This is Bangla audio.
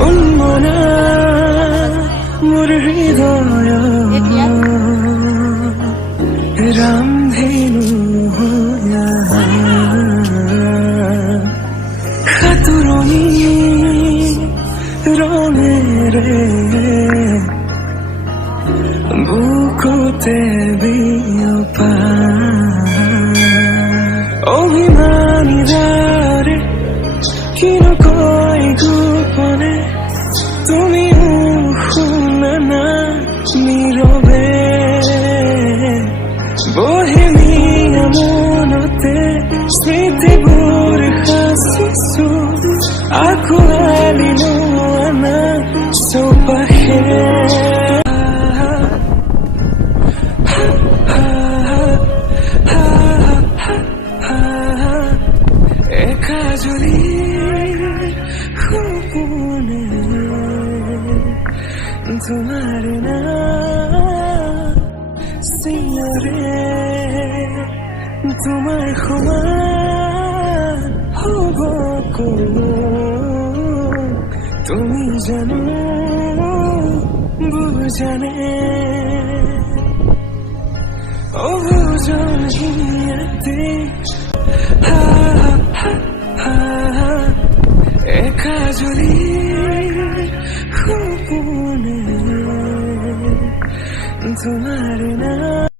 অন্মনা মোর হৃদয় রামধেনু হইয়া খাতুরনি রঙের বুকুতে বিয়পা অভিমানী যারে কিন কই গোপনে তুমি শুনা না নীরবে বহেমিয়া মনতে স্মৃতিবোৰ সাঁচিছো আঁকোৱালি লোৱা না চৌপাশে সপনে তোমার না সিনারে তোমার সমান হব কোনো তুমি জানো বুজানে অবুজন হিয়াতে একা জলি সপনে তোমার না